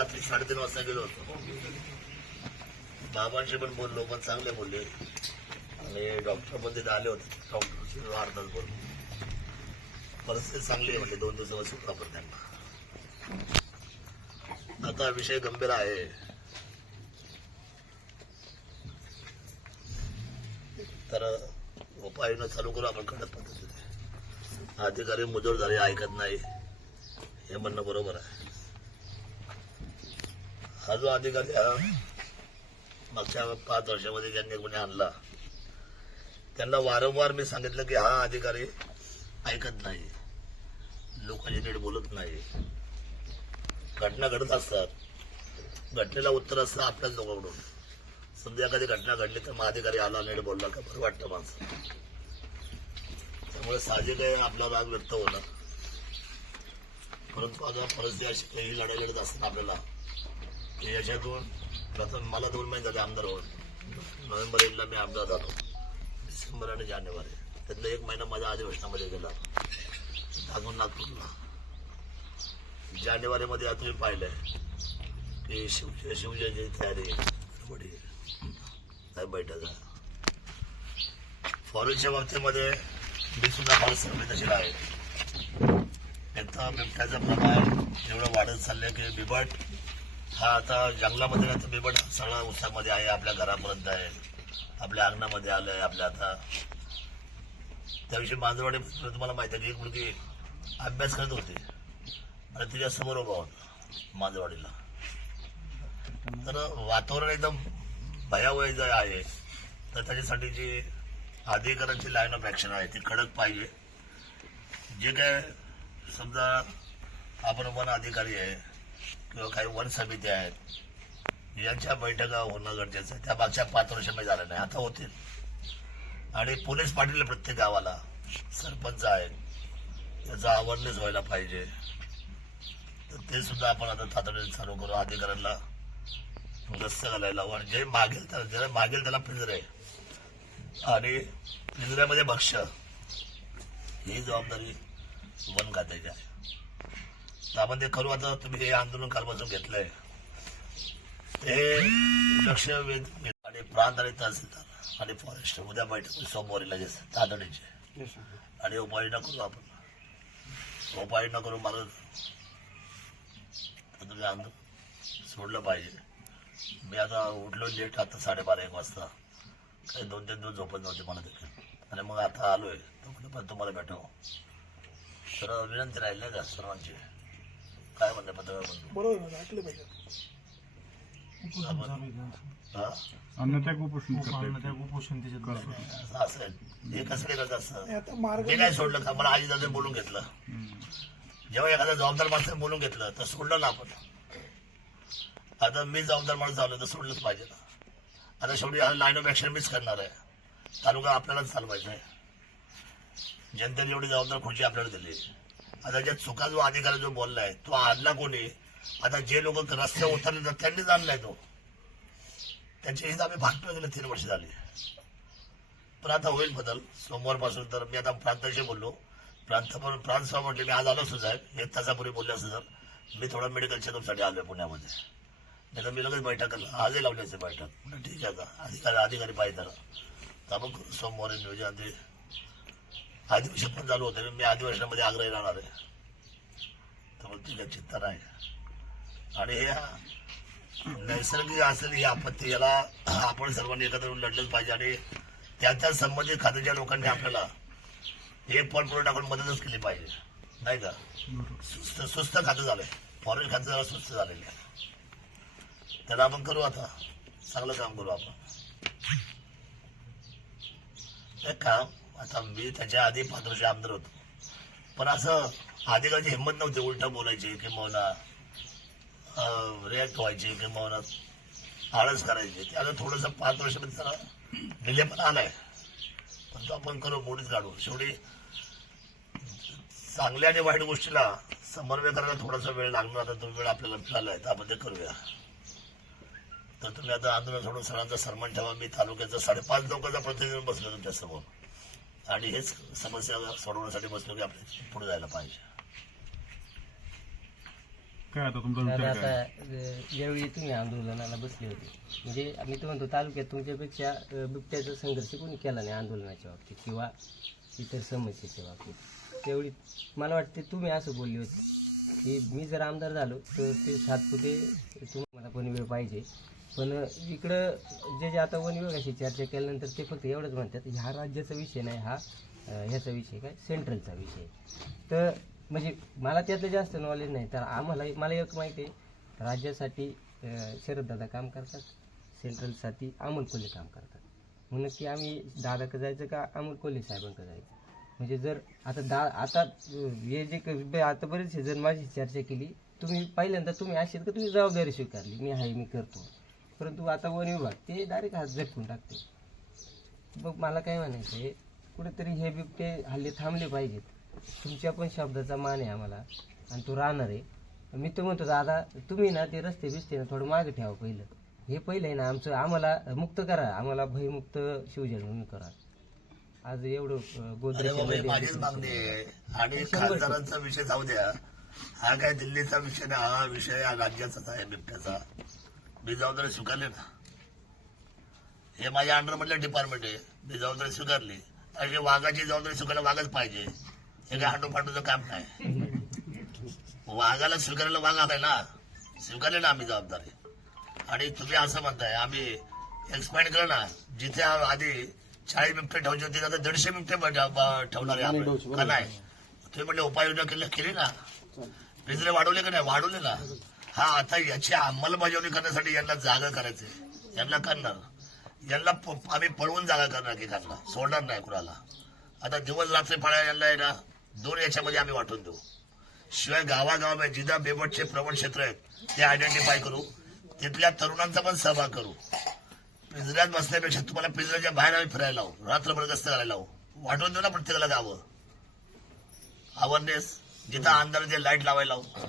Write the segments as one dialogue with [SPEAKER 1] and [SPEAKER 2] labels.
[SPEAKER 1] रात्री साडेतीन वाजता गेलो होतो. बाबांशी पण बोललो पण चांगले बोलले. आणि डॉक्टर पण तिथे आले होते. डॉक्टरशी अर्धाच बोललो. परिस्थिती चांगली आहे म्हणजे दोन दिवसापासून वापर त्यांना. आता विषय गंभीर आहे. तर उपाययोजना चालू करू आपण कडक पद्धतीने. अधिकारी मुजोर झाले ऐकत नाही. हे म्हणणं बरोबर आहे. हा जो अधिकारी हा मागच्या पाच वर्षामध्ये ज्यांनी कोणी आणला त्यांना वारंवार मी सांगितलं की हा अधिकारी ऐकत नाही. लोकांशी नीट बोलत नाही. घटना घडत असतात. घटनेला उत्तर असतं आपल्याच लोकांकडून. समजा एखादी घटना घडली तर मग अधिकारी आला नीट बोलला का बरं वाटतं माणसं. त्यामुळे साहजिक आहे आपला राग व्यक्त होणार परंतु आता परिस्थिती अशी काही लढाई लढत असताना आपल्याला याच्यातून प्रथम मला दोन महिने झाले आमदार होऊन नोव्हेंबर एकला मी आमदार झालो. डिसेंबर आणि जानेवारी. त्यातला एक महिना माझ्या अधिवेशनामध्ये गेला. अजून नागपूरला. जानेवारीमध्ये आता तुम्ही पाहिलंय की शिव शिवजयंती तयारी बडी काय बैठक फॉरेनच्या बाबतीमध्ये मी सुद्धा फार संवेदनशील आहे. एकदा बिबट्याचं प्रमाण एवढं वाढत चाललंय की बिबट हा आता जंगलामध्ये नाही तर बिबट सगळा उसामध्ये आहे आपल्या घरापर्यंत आहे. आपल्या अंगणामध्ये आलंय आपल्या आता. त्याविषयी मांजरवाडी तुम्हाला माहिती आहे की एक मुलगी अभ्यास करत होती. आणि तिच्या समोर उभा होता मांजरवाडीला. तर वातावरण एकदम भयावह जे आहे तर त्याच्यासाठी जी अधिकाऱ्यांची लाईन ऑफ ॲक्शन आहे ती कडक पाहिजे. जे काय समजा आपण वन अधिकारी आहे किंवा काही वन समिती आहेत. यांच्या बैठका होणं गरजेचं आहे. त्या मागच्या पाच वर्षामध्ये झाल्या नाही. आता होतील. आणि पोलीस पाटील प्रत्येक गावाला सरपंच आहेत. त्याचा अवेअरनेस व्हायला पाहिजे. तर ते सुद्धा आपण आता तातडीने चालू करू. अधिकाऱ्यांना रस्त घालायला लावू. आणि जे मागेल त्याला ज्याला मागेल त्याला पिंजरे. आणि पिंजऱ्यामध्ये भक्ष्य. ही जबाबदारी वन खात्याची आहे. आपण ते करू आता तुम्ही हे आंदोलन कालपासून घेतलंय. ते लक्ष वेध आणि प्रांत आणि तहसीलदार आणि फॉरेस्ट उद्या बैठक सोमवारी लगेच तातडीचे. आणि उपाययोजना करू आपण. उपाययोजना करू मला तुम्ही आंदोलन सोडलं पाहिजे. मी आता उठलो लेट आता साडेबारा एक वाजता. काही दोन तीन दिवस झोपत नव्हते मला देखील. आणि मग आता आलोय. पण तुम्हाला भेटावं. तर विनंती राहील नाही का सर्वांची? काय म्हणलं पत्रकार बंधू
[SPEAKER 2] बरोबर आहे, ऐकलं पाहिजे.
[SPEAKER 3] अन्नत्याग उपोषण करते
[SPEAKER 4] उपोषण त्याच्यात
[SPEAKER 1] असं असेल. हे कसं केलं
[SPEAKER 2] आणि
[SPEAKER 1] असं?
[SPEAKER 2] आता मार्ग
[SPEAKER 1] मी काय सोडलं का? मला आजी दादा बोलून घेतलं. जेव्हा एखादा जबाबदार माणसाने बोलून घेतलं तर सोडलं ना आपण. आता मी जबाबदार माणूस झालो तर सोडलंच पाहिजे ना. आता शेवटी हा लाईन ऑफ ऍक्शन मीच करणार आहे. तालुका आपल्यालाच चालवायचा आहे. जनतेने एवढी जबाबदार खुर्ची आपल्याला दिली. आता ज्या चुका जो अधिकारी जो बोललाय तो आणला कोणी आता जे लोक रस्त्यावर उतरले तर त्यांनीच आणलाय तो. त्यांची हित आम्ही भागतोय गेले तीन वर्ष झाली. पण आता होईल बदल. सोमवारपासून तर मी आता प्रांताशी बोललो. प्रांत प्रांत सभा म्हटले मी आज आलो असतो साहेब. एक तासापूर्वी बोलले असं सर. मी थोडा मेडिकल चेकअपसाठी आलोय पुण्यामध्ये. नाही तर मी लगेच बैठक करला आजही लावली असते बैठक. ठीक आहे आता. अधिकारी अधिकारी पाहिजे तर आपण सोमवारी नियोजन अधिवेशन पण चालू होते मी अधिवेशनामध्ये आग्रही राहणार आहे. ठीक आहे चिंता नाही. आणि हे नैसर्गिक असेल ही आपत्ती याला आपण सर्वांनी एकत्र येऊन लढलंच पाहिजे आणि त्या त्या संबंधित खात्याच्या लोकांनी आपल्याला एक पॉईंट पुढे टाकून मदतच केली पाहिजे. नाही का? सुस्त सुस्त खातं झालंय. फॉरेन खातं जरा सुस्त झालेलं आहे. त्याला आपण करू आता. चांगलं काम करू आपण. एक काम आता मी त्याच्या आधी पाच वर्ष आमदार होतो पण असं अधिकाराची हिंमत नव्हती उलट बोलायची किंवा रिॲक्ट व्हायची किंवा आळस करायची. ते आता थोडंसं पाच वर्षामध्ये त्याला डिले पण आलाय. पण तो आपण करू मोडीच काढू. शेवटी चांगल्या आणि वाईट गोष्टीला समन्वय करायला थोडासा वेळ लागणार आता तो वेळ आपल्याला मिळाला आहे त्यामध्ये करूया. तर तुम्ही आता आंदोलन सोडून सरांचा सन्मान ठेवा. मी तालुक्याचा साडेपाच लोकांचा प्रतिनिधी बसलो तुमच्यासमोर आणि हेच समस्या सोडवण्यासाठी बसलो की आपल्या पुढे जायला पाहिजे.
[SPEAKER 3] काय आता तुमचा
[SPEAKER 2] तर
[SPEAKER 3] विचार
[SPEAKER 2] आता
[SPEAKER 3] काय?
[SPEAKER 2] अ, ज्यावेळी तुम्ही आंदोलनाला बसले होते. म्हणजे मी तर म्हणतो तालुक्यात तुमच्यापेक्षा अ, बिबट्याचा संघर्ष कोणी केला नाही आंदोलनाच्या बाबतीत किंवा इतर समस्येच्या बाबतीत. त्यावेळी मला वाटते तुम्ही असं बोलले होते की मी जर आमदार झालो तर ते सातपुते तुम्हाला पण वेळ पाहिजे. पण इकडं जे जे आता वन विभागाशी चर्चा केल्यानंतर ते फक्त एवढंच म्हणतात ह्या राज्याचा विषय नाही हा ह्याचा विषय काय सेंट्रलचा विषय. तर म्हणजे मला त्यातलं जास्त नॉलेज नाही तर आम्हाला मला एक माहिती आहे राज्यासाठी शरददादा काम करतात सेंट्रलसाठी अमोल कोल्हे काम करतात. म्हणून की आम्ही दादाकडे जायचं का अमोल कोल्हे साहेबांकडे जायचं? म्हणजे जर आता दा आता हे जे आता बरेचसे जर माझी चर्चा केली तुम्ही पहिल्यांदा तुम्ही असेल का तुम्ही जबाबदारी स्वीकारली मी आहे मी करतो. परंतु आता वन विभाग ते डायरेक्ट हात झटकून टाकते. मग मला काय म्हणायचं आहे कुठेतरी हे बिबटे हल्ले थांबले पाहिजेत. तुमच्या पण शब्दाचा मान आहे आम्हाला आणि तो राहणार आहे. मी तर म्हणतो दादा तुम्ही ना ते रस्ते बिस्ते ना थोडं मागे ठेवा पहिलं. हे पहिलं आहे ना आमचं आम्हाला मुक्त करा आम्हाला भयमुक्त शिवजन म्हणून करा. आज एवढं गोदरेज
[SPEAKER 1] बाबा माझीच मागणी आहे आणि खासदारांचा विषय जाऊ द्या. हा काय दिल्लीचा विषय नाही हा विषय हा राज्याचाच आहे बिबट्याचा. मी जबाबदारी स्वीकारली ना. हे माझ्या अंडर मधलं डिपार्टमेंट आहे. मी जबाबदारी स्वीकारली. आणि वाघाची जबाबदारी स्वीकारायला वाघच पाहिजे. हे काय हांडू फांडूचं काम नाही. वाघाला स्वीकारायला वाघ आलाय ना. स्वीकारले ना आम्ही जबाबदारी. आणि तुम्ही असं म्हणताय आम्ही एक्सपांड केलं ना जिथे आधी चाळीस बिबटे ठेवायचे होते आता दीडशे बिबटे ब- ठेवणार आहे. का नाही? तुम्ही म्हणले उपाययोजना केली केली ना. पिंजरे वाढवले का नाही? वाढवले ना. हा आता याची अंमलबजावणी करण्यासाठी यांना जागा करायचे यांना करणार. यांना प- आम्ही पळवून जागा करणार की करणार. सोडणार नाही कुणाला. आता दिवस रात्री फळा यांना आहे ना दोन याच्यामध्ये आम्ही वाटून देऊ. शिवाय गावागावा जिदा बेबटचे प्रवण क्षेत्र आहेत ते आयडेंटिफाय करू. तिथल्या तरुणांचा पण सहभाग करू. पिंजऱ्यात बसण्यापेक्षा तुम्हाला पिंजऱ्याच्या बाहेर आम्ही फिरायला लावू. रात्रभर गस्त करायला लावू. वाटून देऊ ना प्रत्येकाला गावं. अवेअरनेस जिथं अंधार जे लाइट लावायला लावू.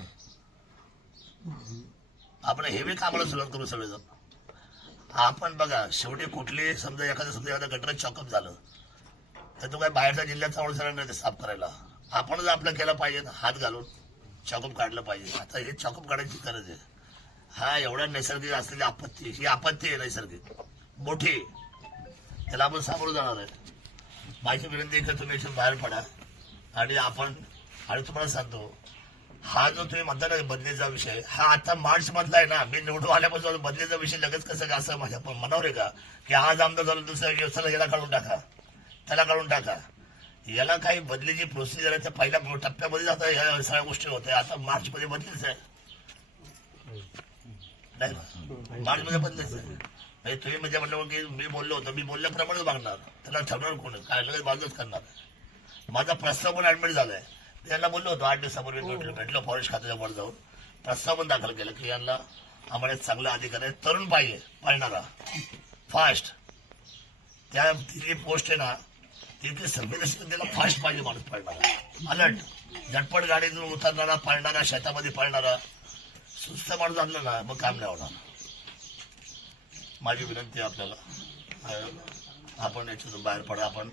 [SPEAKER 1] आपण हेवी कामाला सुरुवात करू सगळेजण. आपण बघा शेवटी कुठली समजा एखादं समजा एखादं गटर चॉकअप झालं तर तो काय बाहेरच्या जिल्ह्यात आवड नाही ते साफ करायला. आपणच आपलं केलं पाहिजे हात घालून चॉकअप काढलं पाहिजे. आता हे चॉकअप काढायची गरज आहे. हा एवढा नैसर्गिक असलेली आपत्ती ही आपत्ती आहे नैसर्गिक. मोठी त्याला आपण सामोरं जाणार आहे. माझी विनंती आहे की तुम्ही इथून बाहेर पडा. आणि आपण आणि तुम्हाला सांगतो हा जो तुम्ही म्हणता ना बदलीचा विषय हा आता मार्च मधला आहे ना. मी निवडून आल्यापासून बदलीचा विषय लगेच कसं काय असं माझ्या मनावर आहे का? की आज आमदार झालं दुसऱ्या व्यवसायाला याला काढून टाका. त्याला काढून टाका. याला काही बदलीची प्रोसिजर आहे त्या पहिल्या टप्प्यामध्ये आता या सगळ्या गोष्टी होत्या आता मार्च मध्ये बदलीच आहे. नाही मार्च मध्ये बदलीच आहे. म्हणजे तुम्ही म्हणजे म्हटलं की मी बोललो होतो मी बोलल्याप्रमाणेच मागणार. त्याला ठरवणार कोण काय? लगेच बाजूच करणार. माझा प्रस्ताव पण ऍडमिट झालाय. यांना बोललो होतो आठ दिवसापूर्वी भेटलो भेटलो फॉरेस्ट खात्याच्या वर जाऊन. प्रस्ताव पण दाखल केला की यांना आम्हाला चांगला अधिकारी आहे, तरुण पाहिजे पाळणारा. फास्ट त्या तिची पोस्ट आहे ना तिथे संवेदनशीलतेला फास्ट पाहिजे माणूस पाळणारा. अलर्ट. झटपट गाडीतून उतरणारा पाळणारा शेतामध्ये पाळणारा सुस्त माणूस आणलं ना मग काम नाही होणार. माझी विनंती आहे आपल्याला. आपण याच्यातून बाहेर पडा आपण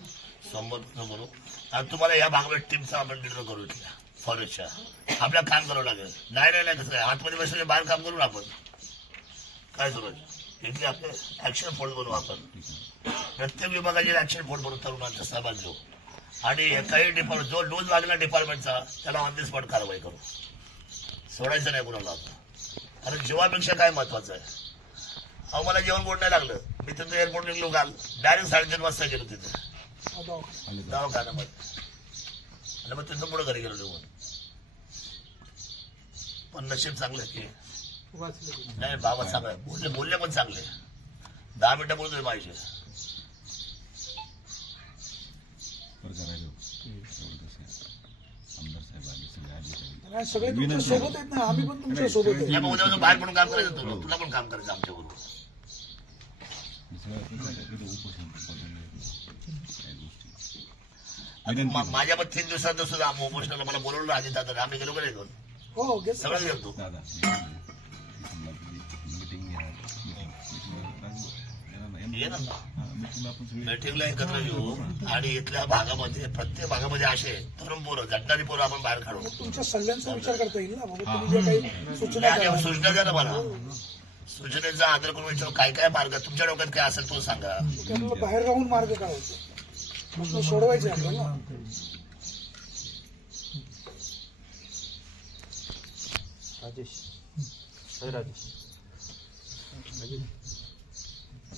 [SPEAKER 1] संबंध करू आणि तुम्हाला या भागवत टीमचा आपण निर्णय करू इथल्या फॉरेस्टच्या आपल्याला काम करावं लागेल. नाही नाही नाही कसं आहे आतमध्ये बसले बाहेर काम करू ना आपण. काय करू इथले आपले ऍक्शन फोर्ट बनवू आपण. प्रत्येक विभागाचे ऍक्शन फोर्ट बनवू तरुणांचा सहभाग घेऊ. आणि काही डिपार्टमेंट जो डोज लागला डिपार्टमेंटचा त्याला ऑन दी स्पॉट कारवाई करू. सोडायचं नाही कुणाला आपण कारण जीवापेक्षा काय महत्वाचं आहे? अहो मला जेवण गोड नाही लागलं. मी तिथं एअरपोर्ट निघलो काल. डायरेक्ट साडेतीन वाजता गेलो तिथे. दवाखान्यामध्ये आणि मग तिथं पुढे घरी गेलो निघून पण नशीब चांगलं आहे की नाही बाबा चांगलं आहे. बोलले बोलले पण चांगले दहा मिनिटं बोलतोय माझे
[SPEAKER 4] सगळे तुमच्यासोबत आहेत ना आम्ही पण तुमच्यासोबत आहे
[SPEAKER 1] या मग उद्या बाहेर पण काम करायचं तुला तुला पण काम करायचं आमच्या बरोबर माझ्या पण तीन दिवसात सुद्धा उपोषणाला मला बोलवलं आधी दादा आम्ही गेलो का नाही दोन?
[SPEAKER 4] हो घेत
[SPEAKER 1] सगळंच गेलो. ये ना. मीटिंगला एकत्र येऊ आणि इथल्या भागामध्ये प्रत्येक भागामध्ये असे तरुण पोरं झटणारी पोरं आपण बाहेर काढू.
[SPEAKER 4] तुमच्या सल्ल्यांचा विचार करता येईल ना बाबा तुम्ही जे काही सूचना
[SPEAKER 1] द्या ना मला. सूचनेचा आदर करून विचारू काय काय मार्ग तुमच्या डोक्यात काय असेल तो सांगा.
[SPEAKER 4] बाहेर राहून मार्ग काढायचा प्रश्न सोडवायचे आपल्याला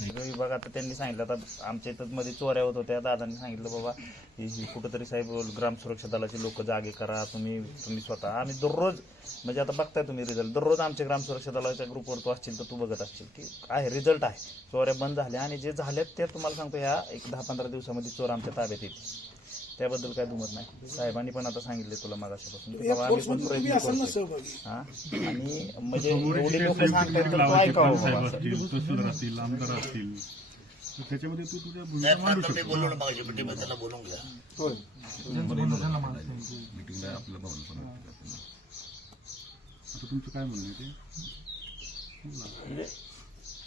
[SPEAKER 5] विभाग आता त्यांनी सांगितलं आता आमच्या इथं मध्ये चोऱ्या होत होत्या. दादांनी सांगितलं बाबा ही कुठंतरी साहेब ग्राम सुरक्षा दलाचे लोक जागे करा तुम्ही तुम्ही स्वतः. आम्ही दररोज म्हणजे आता बघताय तुम्ही रिझल्ट दररोज आमच्या ग्राम सुरक्षा दलाच्या ग्रुपवर तू असशील तर तू बघत असशील की आहे रिझल्ट आहे. चोऱ्या बंद झाल्या आणि जे झाल्यात ते तुम्हाला सांगतो ह्या एक दहा पंधरा दिवसामध्ये चोर आमच्या ताब्यात येतील. त्याबद्दल काय दुमत नाही. साहेबांनी पण आता सांगितले तुला मागाशापासून. की बाबा आम्ही पण प्रयत्न हा? आणि म्हणजे
[SPEAKER 3] समोरचे
[SPEAKER 5] एवढे
[SPEAKER 3] जे
[SPEAKER 5] लोक
[SPEAKER 3] संयुक्त
[SPEAKER 5] सांगतात तर तू
[SPEAKER 3] लावायचे
[SPEAKER 5] ऐकावं
[SPEAKER 3] खानसाहेब
[SPEAKER 5] बाबा.
[SPEAKER 3] असतील तहसीलदार असतील आमदार असतील. तर त्याच्यामध्ये तू तुझ्या भूमिका मांडू शकतो.
[SPEAKER 1] घ्या.
[SPEAKER 6] मीटिंगला आपलं भवन पण
[SPEAKER 3] आता तुमचं काय म्हणणं आहे ते?
[SPEAKER 5] म्हणजे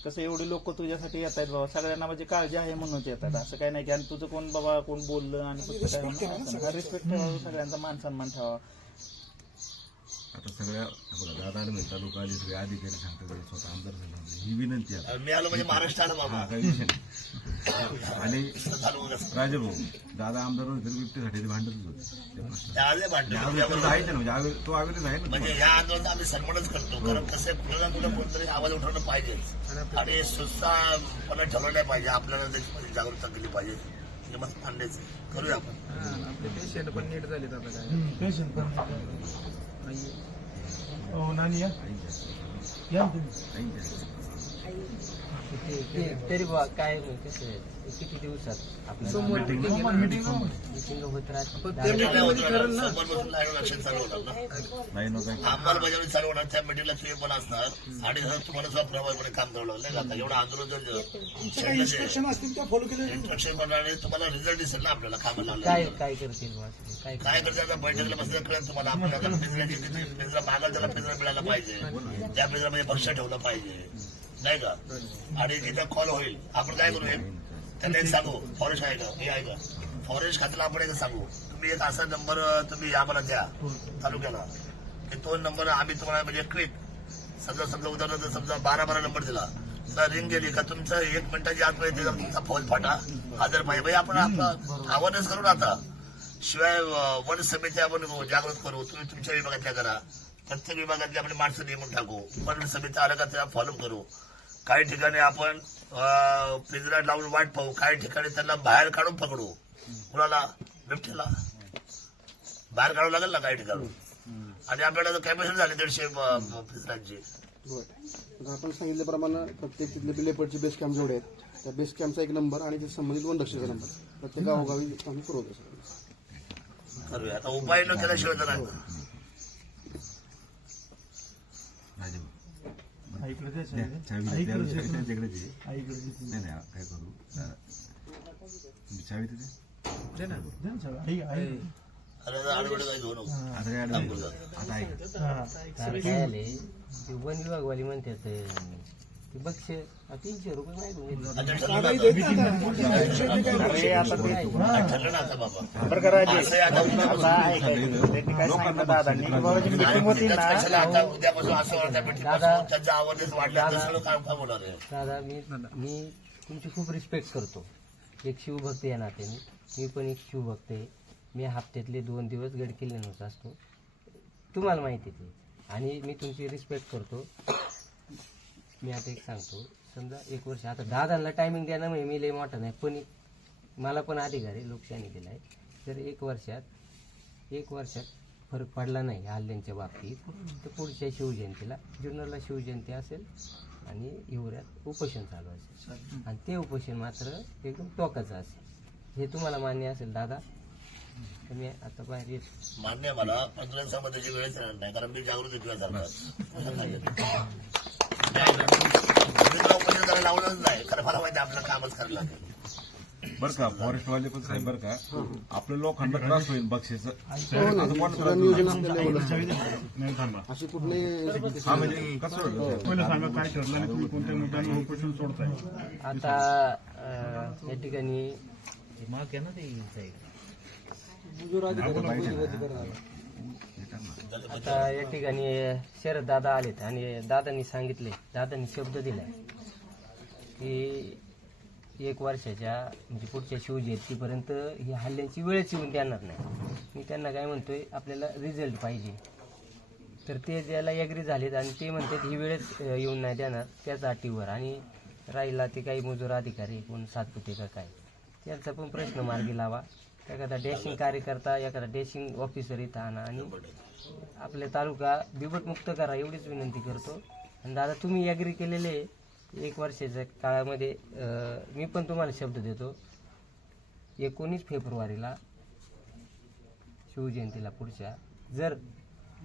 [SPEAKER 5] कसं एवढे लोक तुझ्यासाठी येत आहेत बाबा. सगळ्यांना म्हणजे काळजी आहे म्हणूनच येत आहेत. असं काही नाही की आणि तुझं कोण बाबा कोण बोललं आणि रिस्पेक्ट ठेवा सगळ्यांचा मान सन्मान ठेवा.
[SPEAKER 6] आता सगळ्या बघा दादा आले म्हणजे तालुका आले सगळे अधिकारी सांगतात हे स्वतः आमदार सांगतात. ही विनंती आहे.
[SPEAKER 1] मी आलो म्हणजे महाराष्ट्र आला
[SPEAKER 6] हा
[SPEAKER 1] बाबा
[SPEAKER 6] काही विषय नाही. आणि
[SPEAKER 1] चालू कसं
[SPEAKER 6] राजे भाऊ दादा आमदार होते तरी बिबट्यासाठी ते भांडतच होते. ते प्रश्न
[SPEAKER 1] ते आले भांडण
[SPEAKER 6] यावेळी तर आहेच ना म्हणजे तो आवेदन आहे ना.
[SPEAKER 1] म्हणजे या आंदोलनात आम्ही सन्मानच करतो कारण कसं आहे, कुठं ना कुठं कोणतरी आवाज उठवणं पाहिजेच आणि सुस्तापणा ठेवलं नाही पाहिजे आपल्याला त्याच्यामध्ये जागरूकता केली पाहिजे. हे मांडायचं. करूया आपण.
[SPEAKER 7] आपले पेशंट पण नीट आता काय. पेशंट पण हो नानी या या
[SPEAKER 2] ते- तरी काय म्हणजे कसं आहे, किती दिवसात
[SPEAKER 7] सोमवार
[SPEAKER 2] आपल्याला
[SPEAKER 7] meeting आहे.
[SPEAKER 2] मिटिंग होत राहते
[SPEAKER 7] पण
[SPEAKER 2] दहा-
[SPEAKER 7] ते meeting मध्ये ठरेल ना.
[SPEAKER 1] समोर बसून लाईव्ह लक्षात चालू होणार ना
[SPEAKER 6] नाही नो काय
[SPEAKER 1] अंमलबजावणी चालू होणार त्या मिटिंगला तुम्ही पण असणार आणि जर तुम्हाला सुद्धा प्रभावीपणे काम करावं लागलं आता एवढं आंदोलन जर
[SPEAKER 4] तुमच्या काही इन्स्ट्रक्शन असतील त्या फॉलो केल्या जातील.
[SPEAKER 1] इन्स्ट्रक्शन करणारे तुम्हाला रिझल्ट दिसेल ना आपल्याला कामाला
[SPEAKER 2] काय
[SPEAKER 1] लागलं
[SPEAKER 2] काय करतील असं? काय
[SPEAKER 1] काय करते आता बैठकीला बसलं कळेल तुम्हाला आपल्याला पिंजऱ्याची पिंजरा त्याला पिंजरा मिळायला पाहिजे त्या पिंजऱ्यामध्ये भक्ष्य ठेवलं पाहिजे नाही का? आणि जिथे कॉल होईल. आपण काय करू एक त्यांना एक सांगू. फॉरेस्ट आहे का? हे आहे का फॉरेस्ट खात्याला आपण एक सांगू. तुम्ही एक असा नंबर तुम्ही आम्हाला द्या तालुक्याला. की तो नंबर आम्ही तुम्हाला म्हणजे क्विक समजा समजा उदाहरणार्थ समजा बारा बारा नंबर दिला. रिंग गेली का तुमचं एक मिनिटाच्या आतमध्ये त्याचा तुमचा फौज फाटा. हजर पाहिजे. भाई आपण आपलं अवेअरनेस करू ना आता. शिवाय वन समिती आपण जागृत करू. तुम्ही तुमच्या विभागातल्या करा. प्रत्येक विभागातली आपली माणसं नेमून टाकू. वन समिती आलं का त्याला फॉलो करू. काही ठिकाणी आपण पिंजरा लावून वाट पाहू. काही ठिकाणी त्यांना बाहेर काढून पकडू. कुणाला बिबट्याला? बाहेर काढावं लागेल ना काही ठिकाणी? आणि आपल्याला कॅपॅसिटी झाली दीडशे अं, पिंजऱ्यांची.
[SPEAKER 8] आपण सांगितल्याप्रमाणे प्रत्येक तिथले बिलेपडचे बेस कॅम्प जेवढे आहेत त्या बेस कॅम्पचा एक नंबर आणि ते संबंधित वन रक्षेचा नंबर प्रत्येक गावोगावी आम्ही पुरवतो. सर
[SPEAKER 1] करूया. आता उपाय न केल्याशिवाय तर नाही
[SPEAKER 6] राजे भाऊ द्या, चावी त्यांच्याकडे. नाही नाही काय करू चावी
[SPEAKER 1] नको
[SPEAKER 6] आता
[SPEAKER 2] वन विभागवाली म्हणतात अं, ते बक्ष तीनशे रुपये माहिती
[SPEAKER 5] मीटिंग होती ना
[SPEAKER 2] दादा मी मी तुमची खूप रिस्पेक्ट करतो. एक शिवभक्त या नात्याने मी. पण एक शिवभक्त आहे. मी हप्त्यातले दोन दिवस गड किल्ल्यानंच असतो. तुम्हाला माहिती आहे ते. आणि मी तुमची रिस्पेक्ट करतो. मी आता एक सांगतो. समजा एक वर्ष आता दादांना टायमिंग द्या ना म्हणजे मी लय मोठा नाही पण मला पण अधिकार आहे लोकशाही दिला आहे जर एक वर्षात एक वर्षात फरक पडला नाही हल्ल्यांच्या बाबतीत तर पुढच्या शिवजयंतीला जुन्नरला शिवजयंती असेल आणि हिवऱ्यात उपोषण चालू असेल. आणि ते उपोषण मात्र एकदम टोकाचं असेल. हे तुम्हाला मान्य असेल दादा. मी आता बाहेर येत.
[SPEAKER 1] मान्य आहे मला पंधरा दिवसामध्ये त्याची वेळच राहणार नाही कारण मी जागृत किंवा झाला लावलंच नाही कारण मला माहिती आहे आपलं कामच करायला लागेल.
[SPEAKER 6] बरं का फॉरेस्ट वाले पण साहेब बरं का आपल्या लोकांना त्रास होईल बक्षीस.
[SPEAKER 8] हो ना सगळं नियोजन आपल्या लेवलला
[SPEAKER 3] नाही थांबा.
[SPEAKER 8] अशी कुठली
[SPEAKER 6] हा म्हणजे कसं होतं?
[SPEAKER 3] पहिलं सांगा काय ठरलं आणि तुम्ही कोणत्या मुद्द्यांवर उपोषण सोडताय?
[SPEAKER 2] आता अं, या ठिकाणी
[SPEAKER 5] मग आहे ना ते
[SPEAKER 2] आता या ठिकाणी शरद दादा आलेत आणि दादांनी सांगितले दादांनी शब्द दिलाय. की एक वर्षाच्या म्हणजे पुढच्या शिवजयंतीपर्यंत ही हल्ल्यांची वेळच येऊन देणार नाही. मी त्यांना काय म्हणतोय आपल्याला रिझल्ट पाहिजे. तर ते त्याला एग्री झालेत आणि ते म्हणतात ही वेळच येऊन नाही देणार त्याच अटीवर. आणि राहिला ते काही मजूर अधिकारी कोण सातपुते का काय त्यांचा पण प्रश्न मार्गी लावा. एखादा डॅशिंग कार्यकर्ता एखादा डॅशिंग ऑफिसर इथं आणा आणि आपल्या तालुका बिबटमुक्त करा एवढीच विनंती करतो. आणि दादा तुम्ही ॲग्री केलेले एक वर्षाच्या काळामध्ये मी पण तुम्हाला शब्द देतो. एकोणीस फेब्रुवारीला शिवजयंतीला पुढच्या जर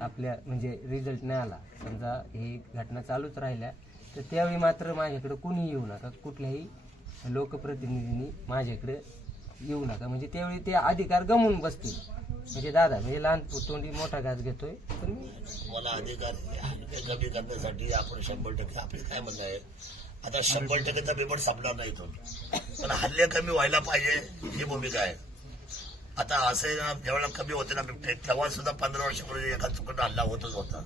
[SPEAKER 2] आपल्या म्हणजे रिझल्ट नाही आला समजा ही घटना चालूच राहिल्या तर त्यावेळी मात्र माझ्याकडे कोणीही येऊ नका. कुठल्याही लोकप्रतिनिधींनी माझ्याकडे येऊ नका. म्हणजे त्यावेळी ते अधिकार गमवून बसतील. म्हणजे दादा म्हणजे लहान तोंडी मोठा घास घेतोय पण मी
[SPEAKER 1] मला अधिकार कमी करण्यासाठी आपण शंभर टक्के आपले काय म्हणणं आहे? आता शंभर टक्के तर बिबट सापडणार नाही इथून पण हल्ले कमी व्हायला पाहिजे ही भूमिका आहे. आता असे जेवढा कमी होते ना बिबटे तेव्हा सुद्धा पंधरा वर्षापूर्वी एका चुकीचा हल्ला होतच होता.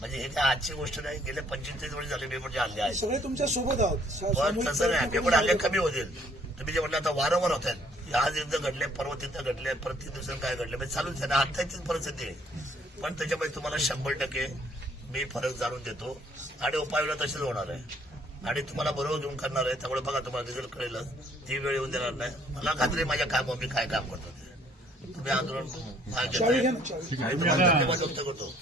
[SPEAKER 1] म्हणजे हे काय आजची गोष्ट नाही गेले पंचवीस वर्ष झाले बिबटचे हल्ले आहेत.
[SPEAKER 4] सगळे तुमच्यासोबत आहोत.
[SPEAKER 1] पण तसं नाही बिबट हल्ले कमी होतील. तुम्ही जे म्हणलं आता वारंवार होत आहेत आज इथं घडले परवा तिथं घडले प्रति दिवसात काय घडले म्हणजे चालूच आहे ना आता तीच परिस्थिती आहे. पण त्याच्यामध्ये तुम्हाला शंभर टक्के मी फरक जाणून देतो. आणि उपाययोजना तशीच होणार आहे. आणि तुम्हाला बरोबर घेऊन करणार आहे. त्यामुळे बघा तुम्हाला रिझल्ट कळेलच ती वेळ येऊन देणार नाही. मला खात्री माझ्या काम मी काय काम करतो ते. तुम्ही आंदोलन भाग धन्यवाद व्यक्त करतो.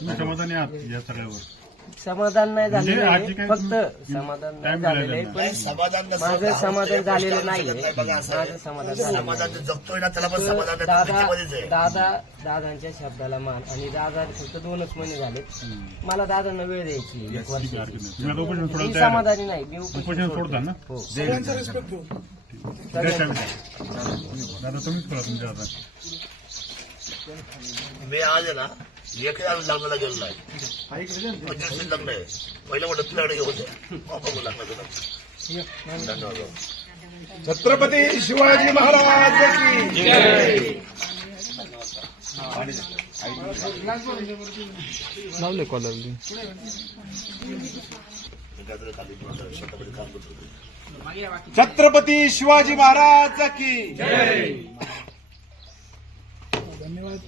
[SPEAKER 3] तुम्ही समाधानी आहात या सगळ्यावर.
[SPEAKER 2] समाधान नाही
[SPEAKER 3] म्हणजे
[SPEAKER 2] झालेलं आहे फक्त समाधान नाही झालेलं आहे पण
[SPEAKER 1] समाधान.
[SPEAKER 2] माझं समाधान झालेलं
[SPEAKER 1] नाही आहे.
[SPEAKER 2] माझं समाधान झालेलं
[SPEAKER 1] समाधान
[SPEAKER 2] नाही.
[SPEAKER 1] जे जगतोय ना त्याला पण समाधान आहे.
[SPEAKER 2] दादा
[SPEAKER 1] आहे
[SPEAKER 2] दादा दादांच्या शब्दाला मान आणि दादा फक्त दोनच महिने झाले मला दादांना वेळ द्यायची एक
[SPEAKER 3] ठीक आहे,
[SPEAKER 2] वर्षाची.
[SPEAKER 3] हरकत नाही. तुम्ही आता उपोषण
[SPEAKER 2] मी
[SPEAKER 3] सोडायला तयार आहे?
[SPEAKER 2] समाधानी नाही मी उपोषण
[SPEAKER 3] उपोषण
[SPEAKER 2] सोडतो.
[SPEAKER 3] सोडता ना
[SPEAKER 2] हो.
[SPEAKER 3] दादा तुम्हीच करा तुमच्या आता
[SPEAKER 1] मी आज आहे ना एक लग्नाला गेलो नाही. पंचवीस लग्न आहे पहिलं म्हटलं तुझ्याकडे घेऊन लग्न धन्यवाद.
[SPEAKER 4] छत्रपती शिवाजी महाराज की
[SPEAKER 1] एखाद्या खाली शेतामध्ये काम करत होते
[SPEAKER 4] छत्रपती शिवाजी महाराज की धन्यवाद.